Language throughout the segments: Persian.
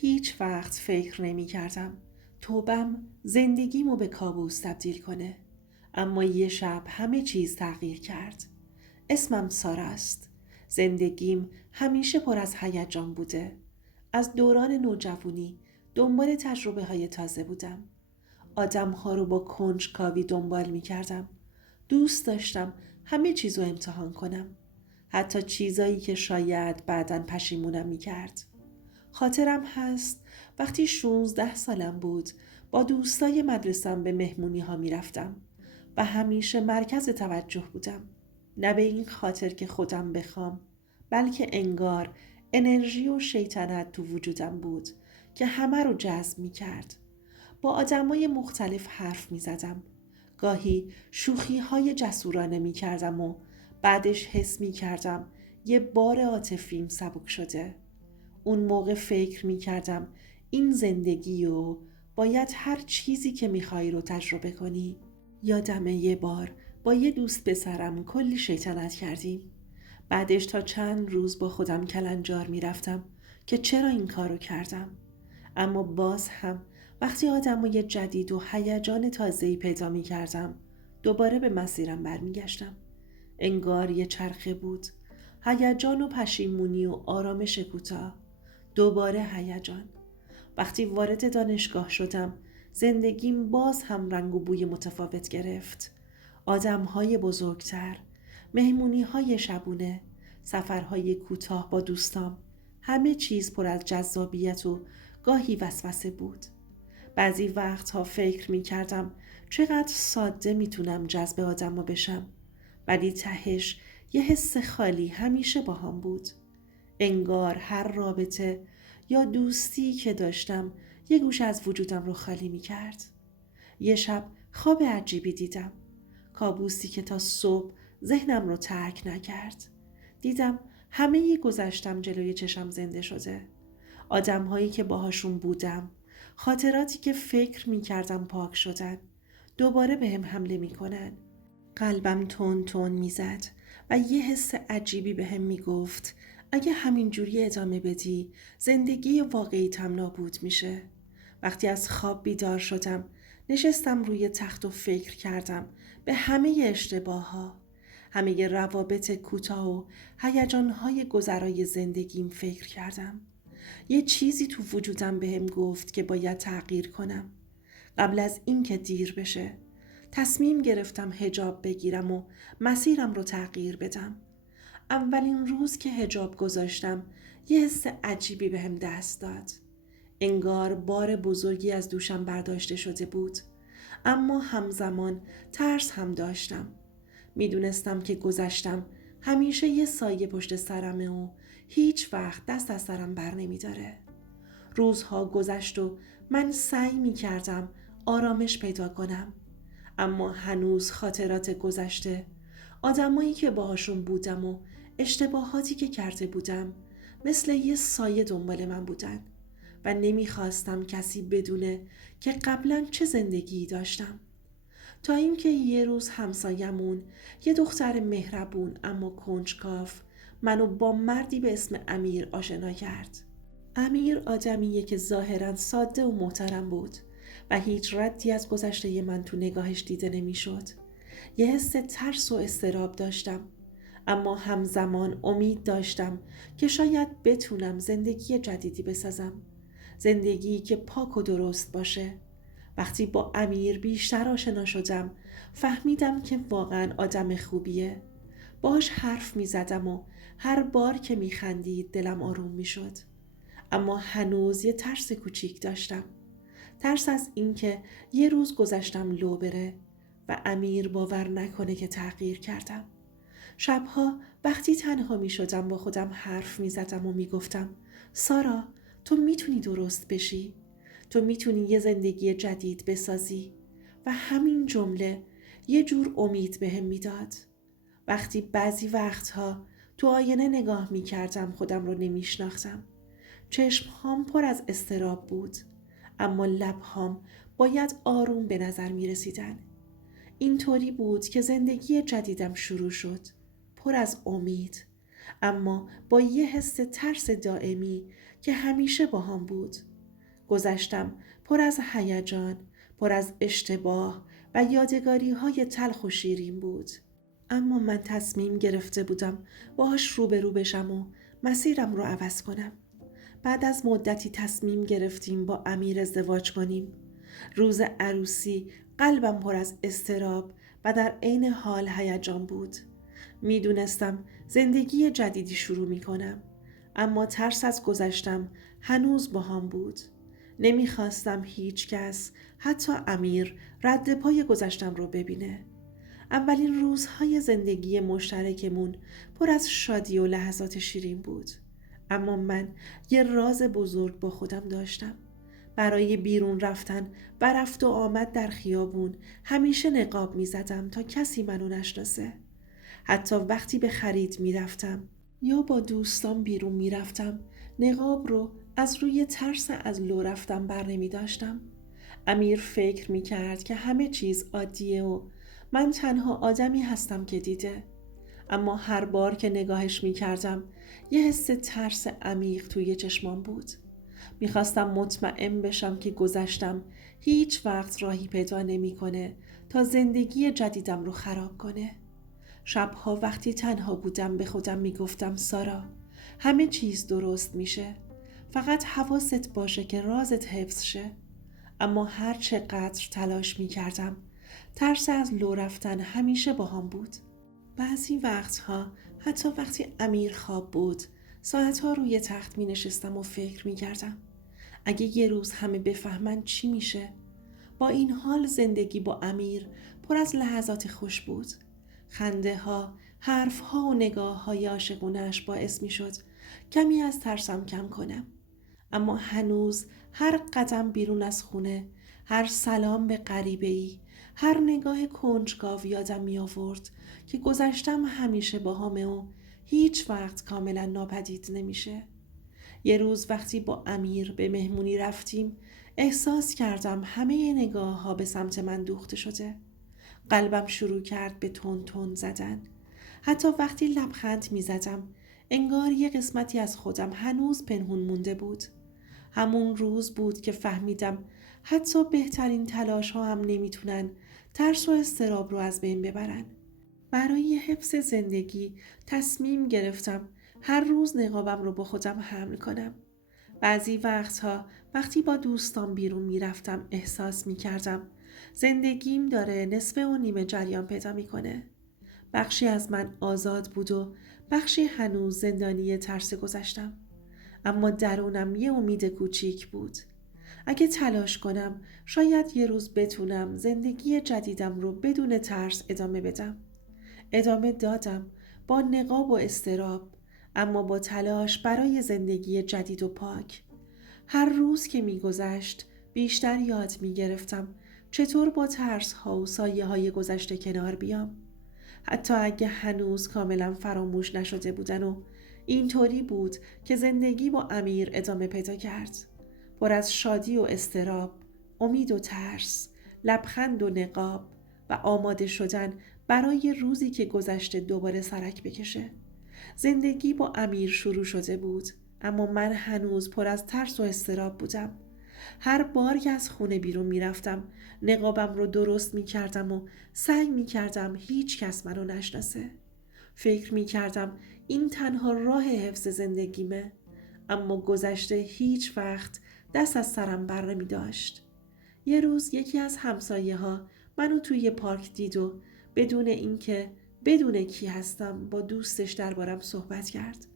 هیچ وقت فکر نمی کردم توبم زندگیمو به کابوس تبدیل کنه. اما یه شب همه چیز تغییر کرد. اسمم سارا است. زندگیم همیشه پر از هیجان بوده. از دوران نوجوانی دنبال تجربه های تازه بودم. آدم ها رو با کنجکاوی دنبال می کردم. دوست داشتم همه چیز رو امتحان کنم. حتی چیزایی که شاید بعداً پشیمونم می کرد. خاطرم هست وقتی 16 سالم بود با دوستای مدرسم به مهمونی ها می رفتم و همیشه مرکز توجه بودم. نه به این خاطر که خودم بخوام، بلکه انگار انرژی و شیطنت تو وجودم بود که همه رو جذب می کرد. با آدمای مختلف حرف می زدم. گاهی شوخی های جسورانه می کردم و بعدش حس می کردم یه بار عاطفیم سبک شده. اون موقع فکر می کردم این زندگی و باید هر چیزی که میخوای رو تجربه کنی. یادمه یه بار با یه دوست پسرم کلی شیطنت کردیم. بعدش تا چند روز با خودم کلنجار می رفتم که چرا این کارو کردم. اما باز هم وقتی آدمای جدید و هیجان تازه‌ای پیدا می کردم دوباره به مسیرم برمیگشتم. انگار یه چرخه بود. هیجان و پشیمونی و آرامش کوتاه. دوباره هیجان. وقتی وارد دانشگاه شدم زندگیم باز هم رنگ و بوی متفاوت گرفت. آدم‌های بزرگتر، مهمونی‌های شبونه، سفرهای کوتاه با دوستام، همه چیز پر از جذابیت و گاهی وسوسه بود. بعضی وقتها فکر می کردم چقدر ساده می تونم جذب آدم بشم، ولی تهش یه حس خالی همیشه با هم بود. انگار هر رابطه یا دوستی که داشتم یه گوش از وجودم رو خالی می کرد. یه شب خواب عجیبی دیدم. کابوسی که تا صبح ذهنم رو ترک نکرد. دیدم همه گذشتم جلوی چشم زنده شده. آدم‌هایی که باهاشون بودم، خاطراتی که فکر می کردم پاک شدن، دوباره بهم حمله می کنن. قلبم تون تون می زد و یه حس عجیبی بهم می گفت اگه همین جوری ادامه بدی زندگی واقعی تم نابود میشه. وقتی از خواب بیدار شدم نشستم روی تخت و فکر کردم به همه اشتباه ها، همه روابط کوتاه و هیجان‌های گذرای زندگیم فکر کردم. یه چیزی تو وجودم بهم گفت که باید تغییر کنم قبل از اینکه دیر بشه. تصمیم گرفتم حجاب بگیرم و مسیرم رو تغییر بدم. اولین روز که حجاب گذاشتم یه حس عجیبی بهم دست داد. انگار بار بزرگی از دوشم برداشته شده بود. اما همزمان ترس هم داشتم. میدونستم که گذشتم همیشه یه سایه پشت سرمه و هیچ وقت دست از سرم بر نمیداره. روزها گذشت و من سعی می کردم آرامش پیدا کنم. اما هنوز خاطرات گذشته، آدمایی که باهاشون بودم و اشتباهاتی که کرده بودم مثل یه سایه دنبال من بودن و نمیخواستم کسی بدونه که قبلا چه زندگی داشتم. تا اینکه یه روز همسایمون یه دختر مهربون اما کنجکاو منو با مردی به اسم امیر آشنا کرد. امیر آدمیه که ظاهراً ساده و محترم بود و هیچ ردی از گذشته من تو نگاهش دیده نمیشد. یه حس ترس و اضطراب داشتم، اما همزمان امید داشتم که شاید بتونم زندگی جدیدی بسازم. زندگی که پاک و درست باشه. وقتی با امیر بیشتر آشنا شدم فهمیدم که واقعاً آدم خوبیه. باهاش حرف می زدم و هر بار که می خندید دلم آروم می شد. اما هنوز یه ترس کوچیک داشتم. ترس از اینکه یه روز گذشتم لو بره و امیر باور نکنه که تغییر کردم. شبها وقتی تنها می شدم با خودم حرف می زدم و می گفتم سارا، تو میتونی درست بشی. تو میتونی یه زندگی جدید بسازی. و همین جمله یه جور امید بهم میداد. وقتی بعضی وقتها تو آینه نگاه می کردم خودم رو نمی شناختم. چشمهام پر از اضطراب بود، اما لبهام باید آروم به نظر می رسیدن. اینطوری بود که زندگی جدیدم شروع شد، پر از امید، اما با یه حس ترس دائمی که همیشه با هم بود. گذشتم پر از هیجان، پر از اشتباه و یادگاری های تلخ و شیرین بود. اما من تصمیم گرفته بودم باهاش روبرو بشم و مسیرم رو عوض کنم. بعد از مدتی تصمیم گرفتیم با امیر ازدواج کنیم. روز عروسی قلبم پر از اضطراب و در عین حال هیجان بود. میدونستم زندگی جدیدی شروع می کنم. اما ترس از گذشتم هنوز با هم بود. نمیخواستم هیچ کس، حتی امیر، رد پای گذشتم رو ببینه. اولین روزهای زندگی مشترکمون پر از شادی و لحظات شیرین بود. اما من یه راز بزرگ با خودم داشتم. برای بیرون رفتن و رفت و آمد در خیابون همیشه نقاب می زدم تا کسی منو نشناسه. حتی وقتی به خرید می رفتم یا با دوستان بیرون می رفتم نقاب رو از روی ترس از لو رفتم بر نمی داشتم. امیر فکر می کرد که همه چیز عادیه و من تنها آدمی هستم که دیده. اما هر بار که نگاهش می کردم یه حس ترس عمیق توی چشمام بود. میخواستم مطمئن بشم که گذشتم هیچ وقت راهی پیدا نمیکنه تا زندگی جدیدم رو خراب کنه. شبها وقتی تنها بودم به خودم میگفتم سارا، همه چیز درست میشه. فقط حواست باشه که رازت حفظ شه. اما هر چقدر تلاش میکردم ترس از لو رفتن همیشه با هم بود. بعضی وقتها حتی وقتی امیر خواب بود ساعتها روی تخت می نشستم و فکر می کردم اگه یه روز همه بفهمن چی میشه؟ با این حال زندگی با امیر پر از لحظات خوش بود. خنده ها، حرف ها و نگاه های عاشقونه‌اش باعث می شد کمی از ترسم کم کنم. اما هنوز هر قدم بیرون از خونه، هر سلام به غریبه‌ای، هر نگاه کنجکاو یادم می آورد که گذشتم همیشه با همه و هیچ وقت کاملا ناپدید نمیشه. یه روز وقتی با امیر به مهمونی رفتیم احساس کردم همه نگاه ها به سمت من دوخته شده. قلبم شروع کرد به تون تون زدن. حتی وقتی لبخند می زدم انگار یه قسمتی از خودم هنوز پنهون مونده بود. همون روز بود که فهمیدم حتی بهترین تلاش ها هم نمیتونن ترس و اضطراب رو از بین ببرن. برای حفظ زندگی تصمیم گرفتم هر روز نقابم رو با خودم حمل کنم. بعضی وقتها وقتی با دوستان بیرون میرفتم احساس میکردم زندگیم داره نصف و نیمه جریان پیدا میکنه. بخشی از من آزاد بود و بخشی هنوز زندانی ترس گذشتم. اما درونم یه امید کوچیک بود. اگه تلاش کنم شاید یه روز بتونم زندگی جدیدم رو بدون ترس ادامه بدم. ادامه دادم با نقاب و اضطراب، اما با تلاش برای زندگی جدید و پاک. هر روز که میگذشت بیشتر یاد میگرفتم چطور با ترس ها و سایه های گذشته کنار بیام. حتی اگه هنوز کاملا فراموش نشده بودن و اینطوری بود که زندگی با امیر ادامه پیدا کرد. پر از شادی و اضطراب، امید و ترس، لبخند و نقاب و آماده شدن برای روزی که گذشته دوباره سرک بکشه. زندگی با امیر شروع شده بود، اما من هنوز پر از ترس و اضطراب بودم. هر بار که از خونه بیرون می رفتم نقابم رو درست می کردم و سعی می کردم هیچ کس منو نشناسه. فکر می کردم این تنها راه حفظ زندگیمه، اما گذشته هیچ وقت دست از سرم بر نمی داشت. یه روز یکی از همسایه ها منو توی پارک دید و بدون کی هستم با دوستش دربارم صحبت کرد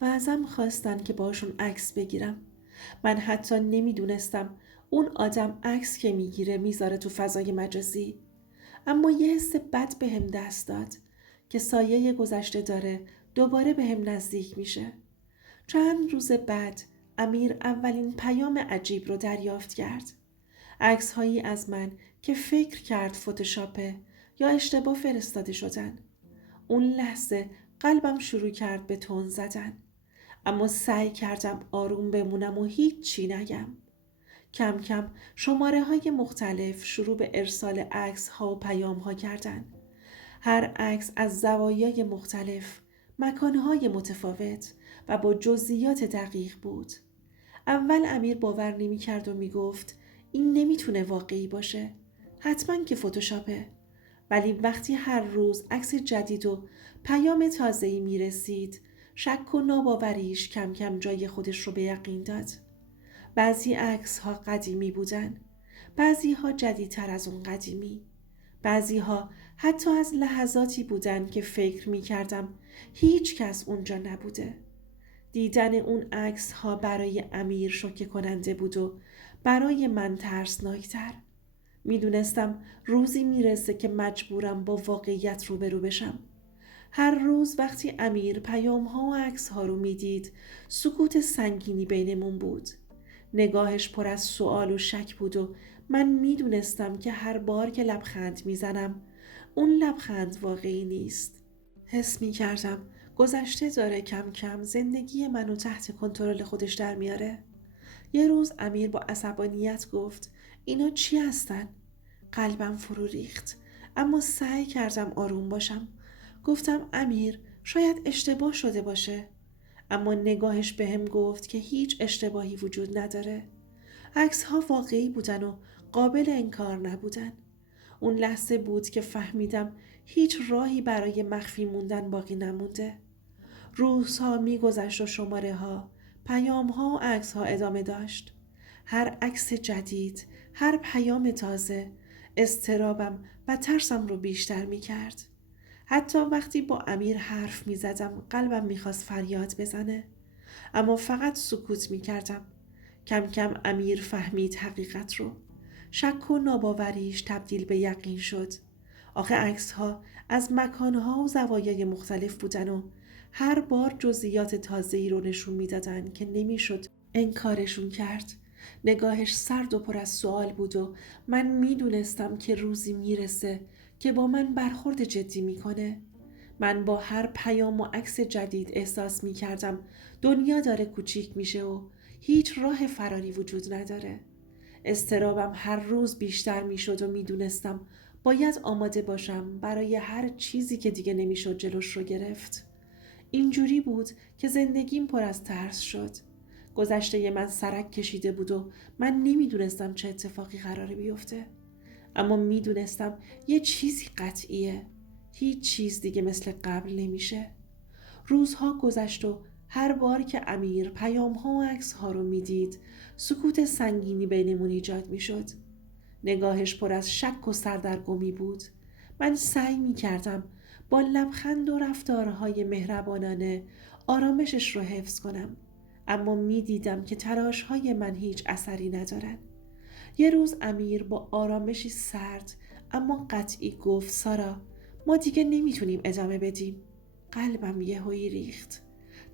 و ازم خواستن که باشون عکس بگیرم. من حتی نمیدونستم اون آدم عکس که میگیره میذاره تو فضای مجازی. اما یه حس بد بهم دست داد که سایه گذشته داره دوباره بهم نزدیک میشه. چند روز بعد امیر اولین پیام عجیب رو دریافت کرد. عکس هایی از من که فکر کرد فتوشاپه یا اشتباه فرستاده شدن. اون لحظه قلبم شروع کرد به تون زدن، اما سعی کردم آروم بمونم و هیچ چی نگم. کم کم شماره های مختلف شروع به ارسال عکس ها و پیام ها کردن. هر عکس از زوایای مختلف، مکان های متفاوت و با جزئیات دقیق بود. اول امیر باور نمی کرد و می گفت این نمیتونه واقعی باشه. حتما که فتوشاپه. ولی وقتی هر روز عکس جدید و پیام تازه‌ای می رسید، شک و ناباوریش کم کم جای خودش رو به یقین داد. بعضی عکس ها قدیمی بودن، بعضی ها جدیدتر از اون قدیمی، بعضی ها حتی از لحظاتی بودن که فکر می کردم هیچ کس اونجا نبوده. دیدن اون عکس ها برای امیر شوکه کننده بود و برای من ترسناکتر. می دونستم روزی می رسه که مجبورم با واقعیت روبرو بشم. هر روز وقتی امیر پیام ها و عکس ها رو می دید، سکوت سنگینی بینمون بود. نگاهش پر از سوال و شک بود و من می دونستم که هر بار که لبخند می زنم، اون لبخند واقعی نیست. حس می کردم گذشته داره کم کم زندگی منو تحت کنترل خودش در میاره. یه روز امیر با عصبانیت گفت اینا چی هستن؟ قلبم فرو ریخت، اما سعی کردم آروم باشم. گفتم امیر شاید اشتباه شده باشه. اما نگاهش بهم گفت که هیچ اشتباهی وجود نداره. عکس ها واقعی بودن و قابل انکار نبودن. اون لحظه بود که فهمیدم هیچ راهی برای مخفی موندن باقی نمونده. روزها میگذشت و شماره ها، پیام ها و عکس ها ادامه داشت. هر عکس جدید، هر پیام تازه، اضطرابم و ترسم رو بیشتر می کرد. حتی وقتی با امیر حرف می زدم قلبم می خواست فریاد بزنه. اما فقط سکوت می کردم. کم کم امیر فهمید حقیقت رو. شک و ناباوریش تبدیل به یقین شد. آخه عکس ها از مکان ها و زوایای مختلف بودن و هر بار جزئیات تازه‌ای رو نشون میدادن که نمیشد انکارشون کرد. نگاهش سرد و پر از سوال بود و من میدونستم که روزی میرسه که با من برخورد جدی میکنه. من با هر پیام و عکس جدید احساس میکردم دنیا داره کوچیک میشه و هیچ راه فراری وجود نداره. اضطرابم هر روز بیشتر میشد و میدونستم باید آماده باشم برای هر چیزی که دیگه نمیشد جلوش رو گرفت. اینجوری بود که زندگیم پر از ترس شد. گذشته من سرک کشیده بود و من نمیدونستم چه اتفاقی قراره بیفته. اما میدونستم یه چیزی قطعیه. هیچ چیز دیگه مثل قبل نمیشه. روزها گذشت و هر بار که امیر پیام ها و عکس ها رو میدید، سکوت سنگینی بینمون ایجاد میشد. نگاهش پر از شک و سردرگمی بود. من سعی میکردم با لبخند و رفتارهای مهربانانه آرامشش رو حفظ کنم، اما میدیدم که تلاش‌های من هیچ اثری ندارن. یه روز امیر با آرامشی سرد اما قطعی گفت سارا، ما دیگه نمیتونیم ادامه بدیم. قلبم یهویی ریخت.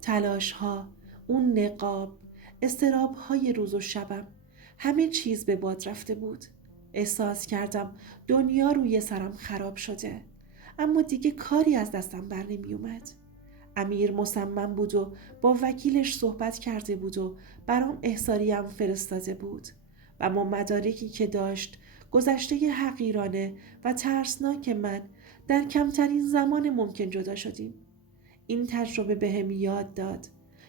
تلاش‌ها، اون نقاب، اضطراب‌های روز و شبم، همه چیز به باد رفته بود. احساس کردم دنیا روی سرم خراب شده، اما دیگه کاری از دستم بر نمی اومد. امیر مصمم بود و با وکیلش صحبت کرده بود و برام احضاریم فرستاده بود و اما مدارکی که داشت گذشته حقیرانه و ترسناک من در کمترین زمان ممکن جدا شدیم. این تجربه بهم یاد داد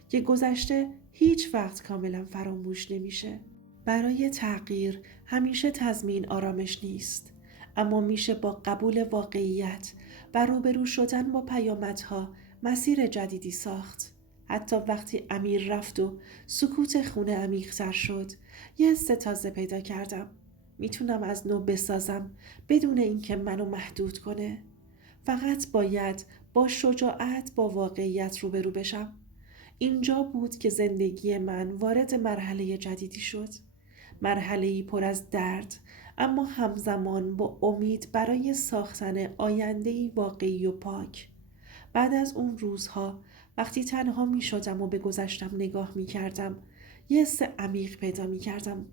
که گذشته هیچ وقت کاملا فراموش نمیشه. برای تغییر همیشه تضمین آرامش نیست، اما میشه با قبول واقعیت و روبرو شدن با پیامدها مسیر جدیدی ساخت. حتی وقتی امیر رفت و سکوت خونه عمیق‌تر شد، یه حس تازه پیدا کردم. میتونم از نو بسازم بدون اینکه منو محدود کنه. فقط باید با شجاعت با واقعیت روبرو بشم. اینجا بود که زندگی من وارد مرحله جدیدی شد. مرحله‌ای پر از درد، اما همزمان با امید برای ساختن آینده‌ای واقعی و پاک. بعد از اون روزها وقتی تنها می شدم و به گذشتم نگاه می کردم، یه حس عمیق پیدا می کردم.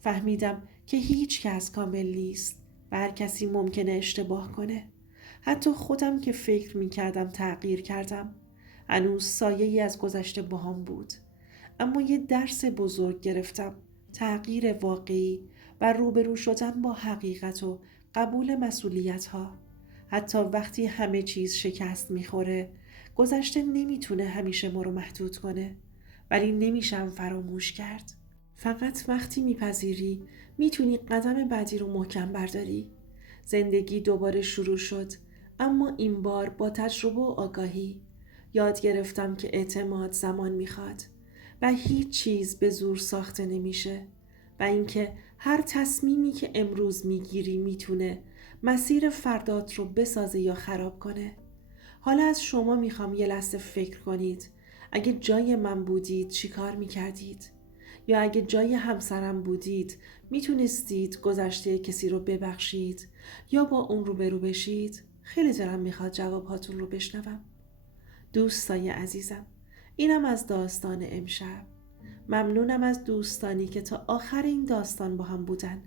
فهمیدم که هیچ کس کامل نیست و هر کسی ممکنه اشتباه کنه. حتی خودم که فکر می کردم تغییر کردم. هنوز سایه‌ای از گذشته باهام بود. اما یه درس بزرگ گرفتم. تغییر واقعی و روبرو شدن با حقیقت و قبول مسئولیت ها. حتی وقتی همه چیز شکست میخوره، گذشته نمیتونه همیشه ما رو محدود کنه. ولی نمیشم فراموش کرد. فقط وقتی میپذیری میتونی قدم بعدی رو محکم برداری. زندگی دوباره شروع شد، اما این بار با تجربه و آگاهی. یاد گرفتم که اعتماد زمان میخواد و هیچ چیز به زور ساخته نمیشه و اینکه هر تصمیمی که امروز میگیری میتونه مسیر فردات رو بسازه یا خراب کنه. حالا از شما میخوام یه لحظه فکر کنید. اگه جای من بودید چی کار میکردید؟ یا اگه جای همسرم بودید میتونستید گذشته کسی رو ببخشید یا با اون روبرو بشید؟ خیلی دلم میخواد جوابهاتون رو بشنوم. دوستای عزیزم، اینم از داستان امشب. ممنونم از دوستانی که تا آخر این داستان با هم بودن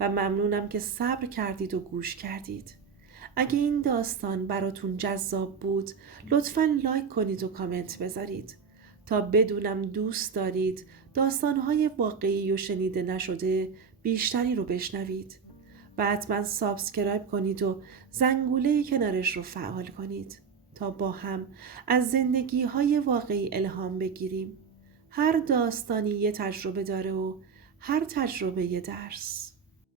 و ممنونم که صبر کردید و گوش کردید. اگه این داستان براتون جذاب بود لطفاً لایک کنید و کامنت بذارید تا بدونم دوست دارید داستانهای واقعی و شنیده نشده بیشتری رو بشنوید و حتما سابسکرایب کنید و زنگوله کنارش رو فعال کنید تا با هم از زندگی‌های واقعی الهام بگیریم. هر داستانی یه تجربه داره و هر تجربه یه درس.